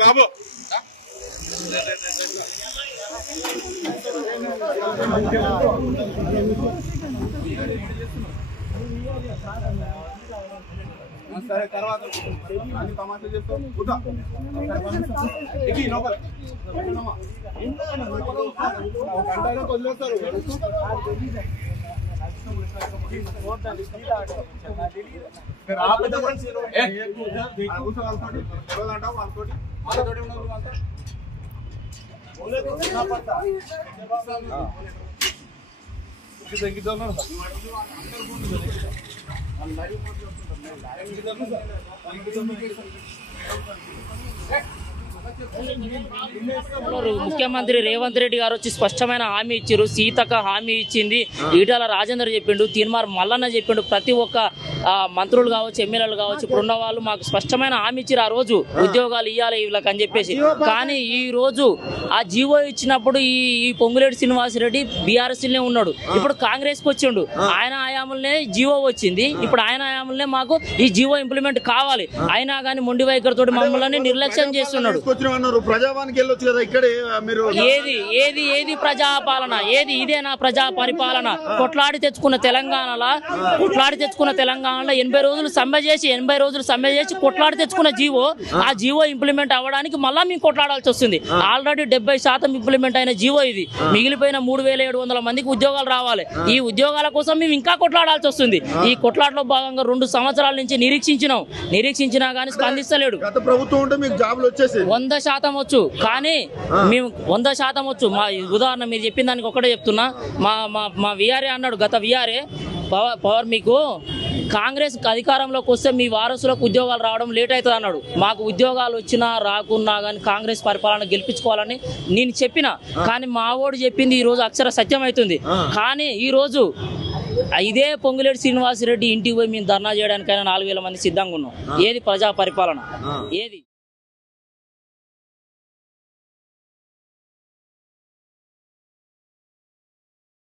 బాబు సరే తర్వాత తమాషా చేస్తాం వదిలేస్తారు ముఖ్యమంత్రి రేవంత్ రెడ్డి గారు వచ్చి స్పష్టమైన హామీ ఇచ్చారు. సీతక హామీ ఇచ్చింది, ఈటల రాజేందర్ చెప్పిండు, తీన్మార్ మల్లన్న చెప్పిండు. ప్రతి ఒక్క మంత్రులు కావచ్చు, ఎమ్మెల్యేలు కావచ్చు, ఇప్పుడున్న వాళ్ళు మాకు స్పష్టమైన హామీ ఇచ్చారు ఆ రోజు ఉద్యోగాలు ఇవ్వాలి వీళ్ళకి అని చెప్పేసి. కానీ ఈ రోజు ఆ జీవో ఇచ్చినప్పుడు ఈ పొంగులేటి శ్రీనివాసరెడ్డి బీఆర్ఎస్లోనే ఉన్నాడు. ఇప్పుడు కాంగ్రెస్కి వచ్చిండు, ఆయన హయాంలోనే జీవో వచ్చింది. ఇప్పుడు ఆయన హయాంలోనే మాకు ఈ జీవో ఇంప్లిమెంట్ కావాలి. అయినా కానీ మొండి వైఖరితో మమ్మల్ని నిర్లక్ష్యం చేస్తున్నాడు. ఏది ప్రజాపాలన, ఇదేనా ప్రజా పరిపాలన? కొట్లాడి తెచ్చుకున్న తెలంగాణలో 80 రోజులు సమ్మె చేసి కొట్లాడి తెచ్చుకున్న జీవో, ఆ జీవో ఇంప్లిమెంట్ అవ్వడానికి మళ్ళా మేము కొట్లాడాల్సి వస్తుంది. ఆల్రెడీ 70% ఇంప్లిమెంట్ అయిన జీవో ఇది. మిగిలిపోయిన 3700 మందికి ఉద్యోగాలు రావాలి. ఈ ఉద్యోగాల కోసం మేము ఇంకా కొట్లాడాల్సి వస్తుంది. ఈ కొట్లాటలో భాగంగా 2 సంవత్సరాల నుంచి నిరీక్షించినా కానీ స్పందిస్తలేడు. 100% వచ్చు, కానీ మేము 100% వచ్చు. మా ఉదాహరణ మీరు చెప్పిన దానికి ఒకటే చెప్తున్నా. మా విఆర్ఏ అన్నాడు, గత విఆర్ఏ పవర్ మీకు కాంగ్రెస్ అధికారంలోకి వస్తే మీ వారసులకు ఉద్యోగాలు రావడం లేట్ అవుతుంది అన్నాడు. మాకు ఉద్యోగాలు వచ్చినా రాకున్నా కానీ కాంగ్రెస్ పరిపాలన గెలిపించుకోవాలని నేను చెప్పిన, కానీ మా ఓడు చెప్పింది ఈ రోజు అక్షర సత్యం అవుతుంది. కానీ ఈ రోజు ఇదే పొంగులేటి శ్రీనివాసరెడ్డి ఇంటికి పోయి మేము ధర్నా చేయడానికైనా 4,000 మంది సిద్ధంగా ఉన్నాం. ఏది ప్రజా పరిపాలన? ఏది?